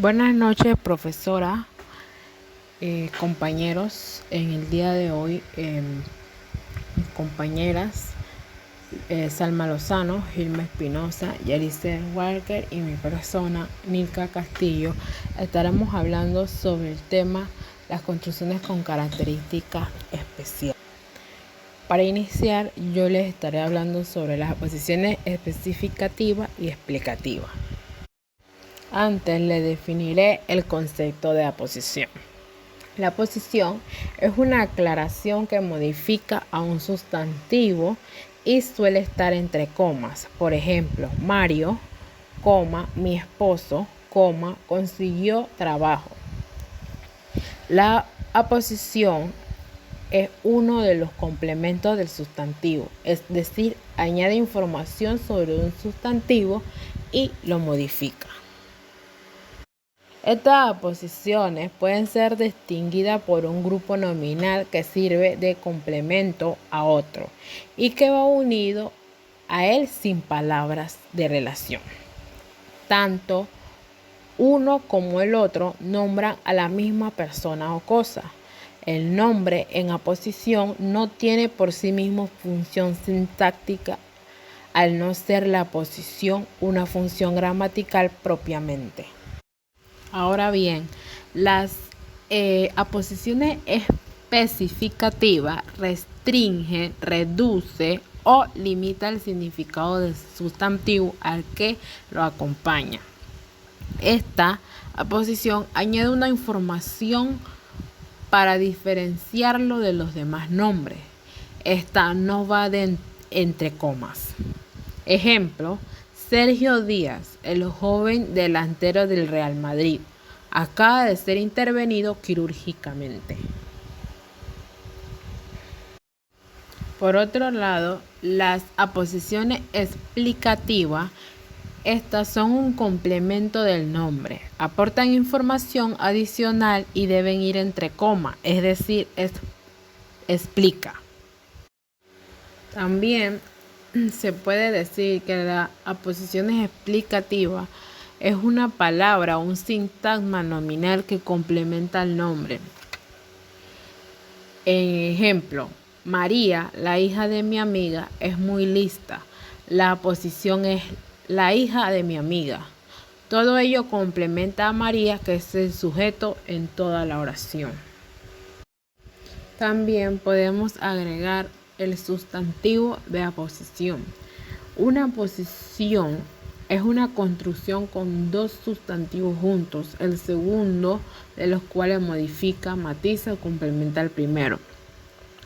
Buenas noches, profesora, compañeros. En el día de hoy, mis compañeras Salma Lozano, Gilma Espinosa, Yarice Walker y mi persona, Nilka Castillo, estaremos hablando sobre el tema las construcciones con características especiales. Para iniciar, yo les estaré hablando sobre las aposiciones especificativas y explicativas. Antes le definiré el concepto de aposición. La aposición es una aclaración que modifica a un sustantivo y suele estar entre comas. Por ejemplo, Mario, mi esposo, consiguió trabajo. La aposición es uno de los complementos del sustantivo, es decir, añade información sobre un sustantivo y lo modifica. Estas aposiciones pueden ser distinguidas por un grupo nominal que sirve de complemento a otro y que va unido a él sin palabras de relación. Tanto uno como el otro nombran a la misma persona o cosa. El nombre en aposición no tiene por sí mismo función sintáctica, al no ser la aposición una función gramatical propiamente. Ahora bien, las aposiciones especificativas restringen, reduce o limita el significado del sustantivo al que lo acompaña. Esta aposición añade una información para diferenciarlo de los demás nombres. Esta no va entre comas. Ejemplo: Sergio Díaz, el joven delantero del Real Madrid, acaba de ser intervenido quirúrgicamente. Por otro lado, las aposiciones explicativas, estas son un complemento del nombre, aportan información adicional y deben ir entre comas, es decir, explica. También se puede decir que la aposición explicativa es una palabra o un sintagma nominal que complementa el nombre. Ejemplo: María, la hija de mi amiga, es muy lista. La aposición es la hija de mi amiga. Todo ello complementa a María, que es el sujeto en toda la oración. También podemos agregar el sustantivo de aposición. Una aposición es una construcción con dos sustantivos juntos, el segundo de los cuales modifica, matiza o complementa al primero.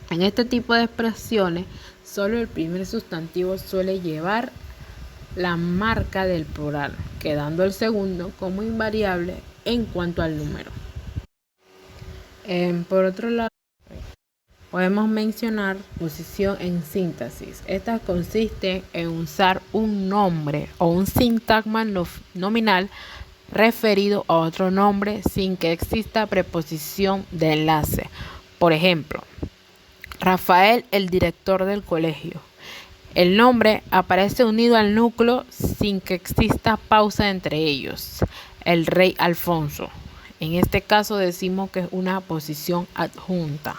En este tipo de expresiones, solo el primer sustantivo suele llevar la marca del plural, quedando el segundo como invariable en cuanto al número. Por otro lado, podemos mencionar posición en síntesis. Esta consiste en usar un nombre o un sintagma nominal referido a otro nombre sin que exista preposición de enlace. Por ejemplo, Rafael, el director del colegio. El nombre aparece unido al núcleo sin que exista pausa entre ellos. El rey Alfonso. En este caso decimos que es una posición adjunta.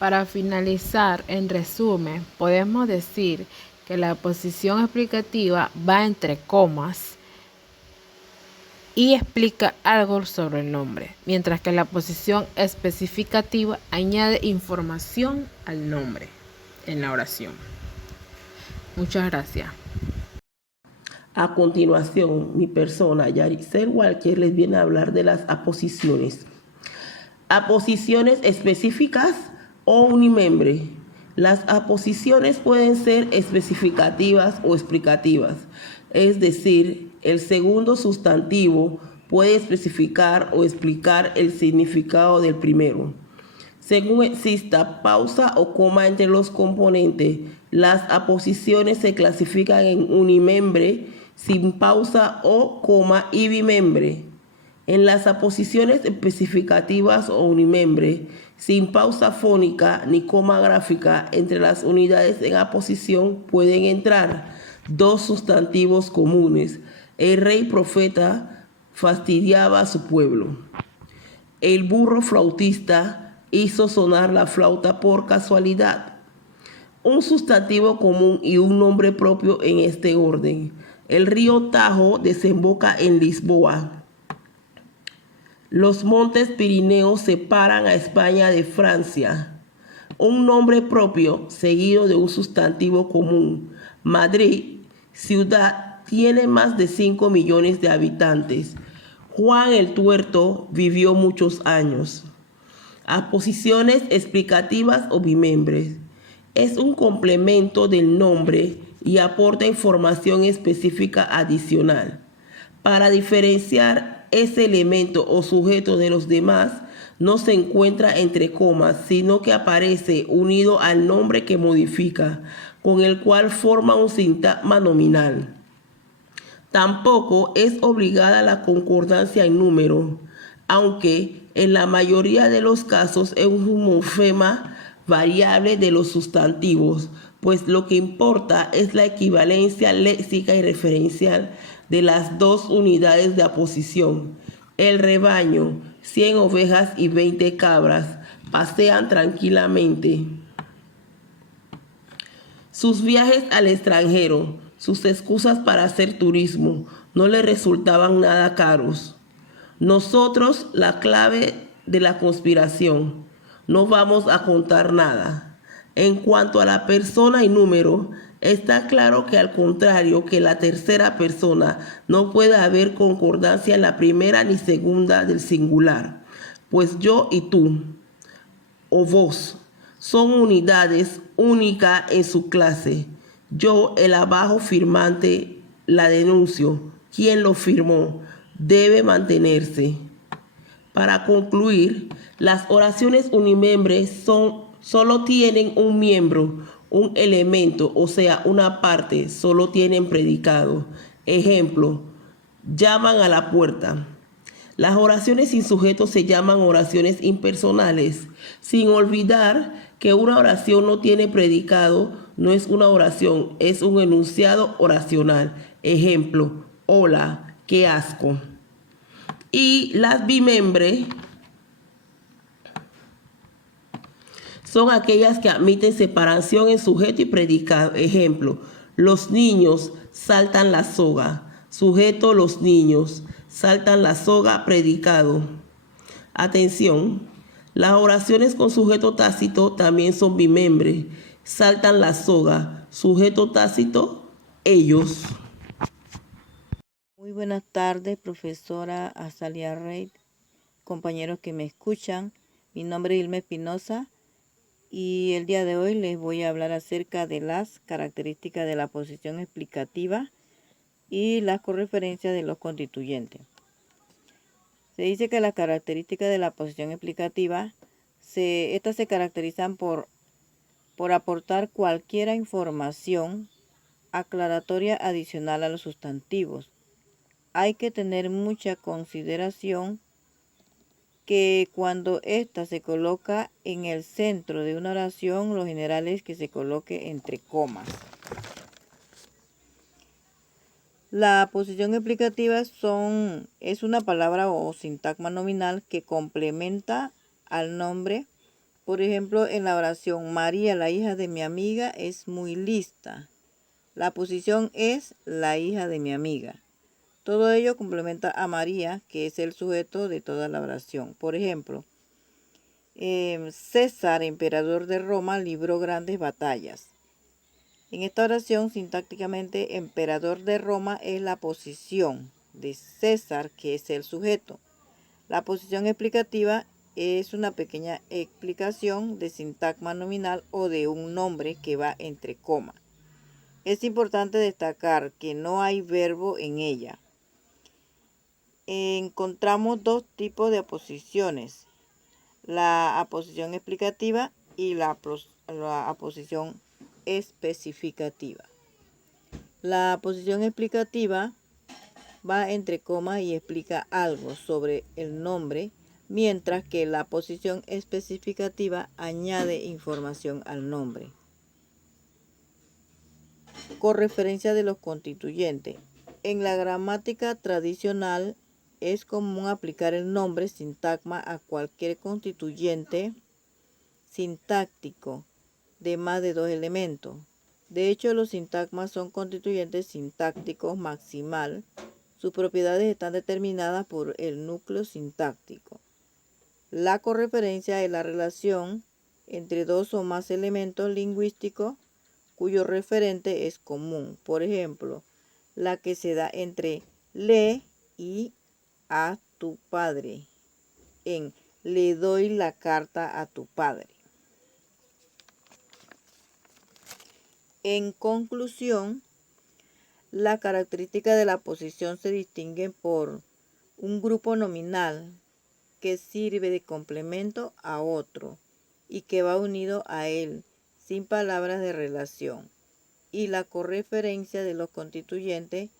Para finalizar, en resumen, podemos decir que la aposición explicativa va entre comas y explica algo sobre el nombre, mientras que la aposición especificativa añade información al nombre en la oración. Muchas gracias. A continuación, mi persona, Yarice Walker, les viene a hablar de las aposiciones. Aposiciones específicas o unimembre. Las aposiciones pueden ser especificativas o explicativas, es decir, el segundo sustantivo puede especificar o explicar el significado del primero. Según exista pausa o coma entre los componentes, las aposiciones se clasifican en unimembre, sin pausa o coma, y bimembre. En las aposiciones especificativas o unimembre, sin pausa fónica ni coma gráfica entre las unidades en aposición, pueden entrar dos sustantivos comunes, El rey profeta fastidiaba a su pueblo. El burro flautista hizo sonar la flauta por casualidad. Un sustantivo común y un nombre propio en este orden. El río Tajo desemboca en Lisboa. Los montes Pirineos separan a España de Francia. Un nombre propio seguido de un sustantivo común. Madrid, ciudad, tiene más de 5 millones de habitantes. Juan el Tuerto vivió muchos años. Aposiciones explicativas o bimembres. Es un complemento del nombre y aporta información específica adicional. Para diferenciar ese elemento o sujeto de los demás, no se encuentra entre comas, sino que aparece unido al nombre que modifica, con el cual forma un sintagma nominal. Tampoco es obligada la concordancia en número, aunque en la mayoría de los casos es un morfema variable de los sustantivos, pues lo que importa es la equivalencia léxica y referencial de las dos unidades de aposición. El rebaño, 100 ovejas y 20 cabras, pasean tranquilamente. Sus viajes al extranjero, sus excusas para hacer turismo, no le resultaban nada caros. Nosotros, la clave de la conspiración, no vamos a contar nada. En cuanto a la persona y número, está claro que al contrario que la tercera persona, no puede haber concordancia en la primera ni segunda del singular, pues yo y tú, o vos, son unidades únicas en su clase. Yo, el abajo firmante, la denuncio. Quien lo firmó debe mantenerse. Para concluir, las oraciones unimembres solo tienen un miembro, un elemento, o sea, una parte, solo tienen predicado. Ejemplo, llaman a la puerta. Las oraciones sin sujeto se llaman oraciones impersonales, sin olvidar que una oración no tiene predicado, no es una oración, es un enunciado oracional. Ejemplo, hola, qué asco. Y las bimembres son aquellas que admiten separación en sujeto y predicado. Ejemplo, los niños saltan la soga. Sujeto, los niños saltan la soga, predicado. Atención, las oraciones con sujeto tácito también son bimembres. Saltan la soga. Sujeto tácito, ellos. Muy buenas tardes, profesora Azalia Reid, compañeros que me escuchan. Mi nombre es Ilma Espinosa y el día de hoy les voy a hablar acerca de las características de la posición explicativa y las correferencias de los constituyentes. Se dice que las características de la posición explicativa, estas se caracterizan por aportar cualquier información aclaratoria adicional a los sustantivos. Hay que tener mucha consideración que cuando ésta se coloca en el centro de una oración, lo general es que se coloque entre comas. La posición explicativa es una palabra o sintagma nominal que complementa al nombre. Por ejemplo, en la oración María, la hija de mi amiga, es muy lista. La posición es la hija de mi amiga. Todo ello complementa a María, que es el sujeto de toda la oración. Por ejemplo, César, emperador de Roma, libró grandes batallas. En esta oración, sintácticamente, emperador de Roma es la posición de César, que es el sujeto. La posición explicativa es una pequeña explicación de sintagma nominal o de un nombre que va entre comas. Es importante destacar que no hay verbo en ella. Encontramos dos tipos de aposiciones, la aposición explicativa y la aposición especificativa. La aposición explicativa va entre comas y explica algo sobre el nombre, mientras que la aposición especificativa añade información al nombre. Correferencia de los constituyentes. En la gramática tradicional es común aplicar el nombre sintagma a cualquier constituyente sintáctico de más de dos elementos. De hecho, los sintagmas son constituyentes sintácticos maximal. Sus propiedades están determinadas por el núcleo sintáctico. La correferencia es la relación entre dos o más elementos lingüísticos cuyo referente es común. Por ejemplo, la que se da entre le y a tu padre en le doy la carta a tu padre. En conclusión, las características de la posición se distinguen por un grupo nominal que sirve de complemento a otro y que va unido a él sin palabras de relación. Y la correferencia de los constituyentes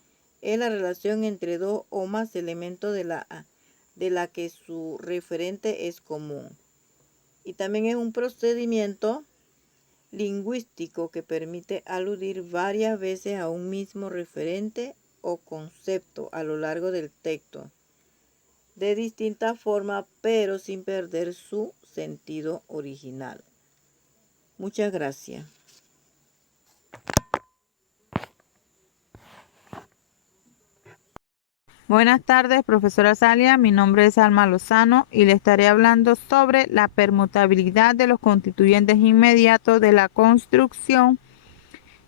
es la relación entre dos o más elementos de la que su referente es común. Y también es un procedimiento lingüístico que permite aludir varias veces a un mismo referente o concepto a lo largo del texto, de distinta forma, pero sin perder su sentido original. Muchas gracias. Buenas tardes, profesora Salia. Mi nombre es Alma Lozano y le estaré hablando sobre la permutabilidad de los constituyentes inmediatos de la construcción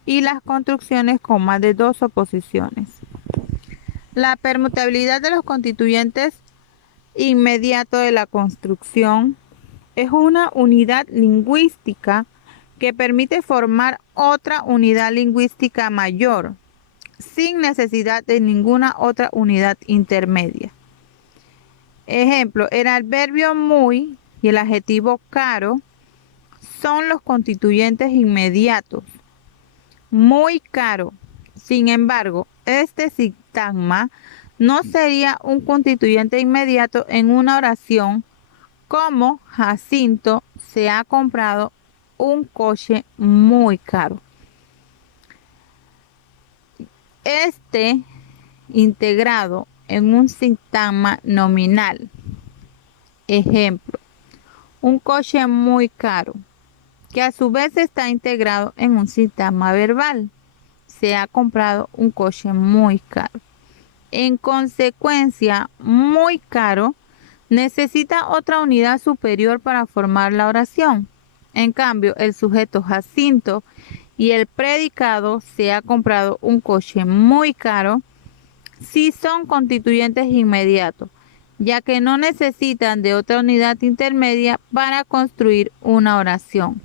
y las construcciones con más de dos oposiciones. La permutabilidad de los constituyentes inmediatos de la construcción es una unidad lingüística que permite formar otra unidad lingüística mayor, sin necesidad de ninguna otra unidad intermedia. Ejemplo, el adverbio muy y el adjetivo caro son los constituyentes inmediatos. Muy caro. Sin embargo, este sintagma no sería un constituyente inmediato en una oración como Jacinto se ha comprado un coche muy caro. Este integrado en un sintagma nominal. Ejemplo, un coche muy caro, que a su vez está integrado en un sintagma verbal. Se ha comprado un coche muy caro. En consecuencia, muy caro necesita otra unidad superior para formar la oración. En cambio, el sujeto Jacinto y el predicado se ha comprado un coche muy caro sí son constituyentes inmediatos, ya que no necesitan de otra unidad intermedia para construir una oración.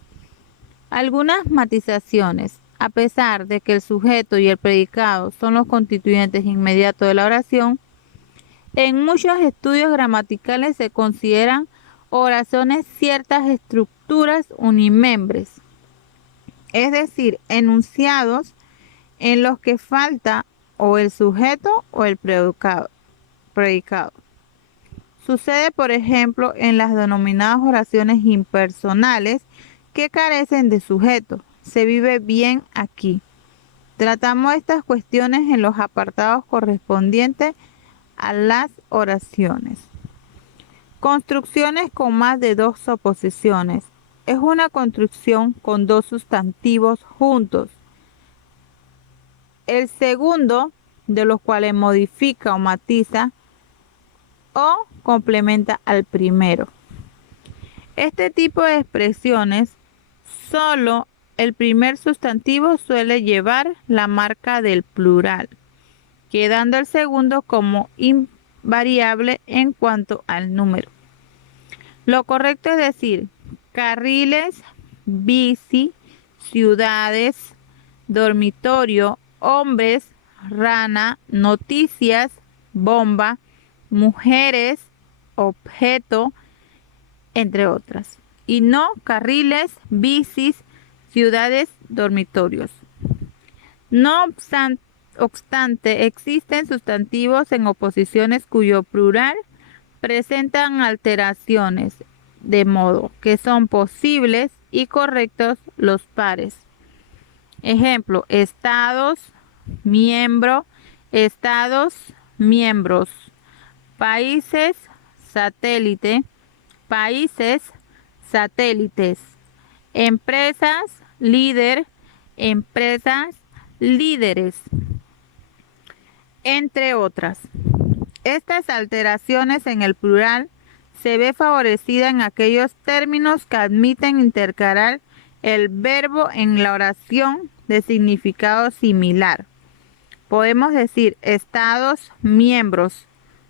Algunas matizaciones. A pesar de que el sujeto y el predicado son los constituyentes inmediatos de la oración, en muchos estudios gramaticales se consideran oraciones ciertas estructuras unimembres, es decir, enunciados en los que falta o el sujeto o el predicado. Sucede, por ejemplo, en las denominadas oraciones impersonales que carecen de sujeto. Se vive bien aquí. Tratamos estas cuestiones en los apartados correspondientes a las oraciones. Construcciones con más de dos oposiciones. Es una construcción con dos sustantivos juntos. El segundo de los cuales modifica o matiza o complementa al primero. Este tipo de expresiones, solo el primer sustantivo suele llevar la marca del plural, quedando el segundo como invariable en cuanto al número. Lo correcto es decir, carriles, bici, ciudades, dormitorio, hombres, rana, noticias, bomba, mujeres, objeto, entre otras. Y no carriles, bicis, ciudades, dormitorios. No obstante, existen sustantivos en oposiciones cuyo plural presentan alteraciones, de modo que son posibles y correctos los pares. Ejemplo, estados, miembro, estados miembros, países satélite, países satélites, empresas líder, empresas líderes, entre otras. Estas alteraciones en el plural se ve favorecida en aquellos términos que admiten intercalar el verbo en la oración de significado similar. Podemos decir estados miembros,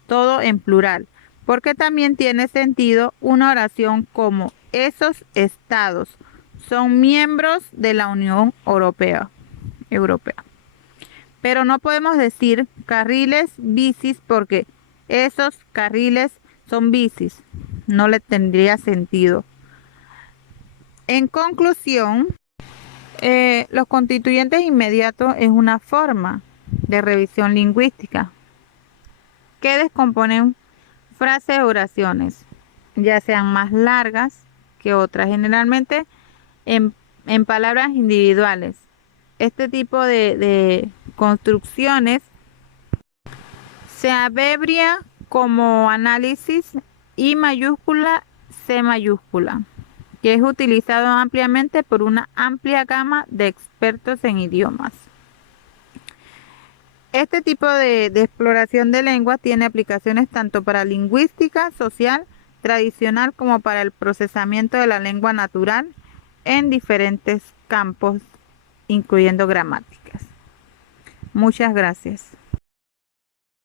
todo en plural, porque también tiene sentido una oración como esos estados son miembros de la Unión Europea. Pero no podemos decir carriles bicis porque esos carriles son bicis. No le tendría sentido. En conclusión, los constituyentes inmediatos es una forma de revisión lingüística que descomponen frases o oraciones, ya sean más largas que otras, generalmente en palabras individuales. Este tipo de construcciones se abrevia como análisis I mayúscula C mayúscula, que es utilizado ampliamente por una amplia gama de expertos en idiomas. Este tipo de exploración de lengua tiene aplicaciones tanto para lingüística social tradicional como para el procesamiento de la lengua natural en diferentes campos, incluyendo gramáticas. Muchas gracias.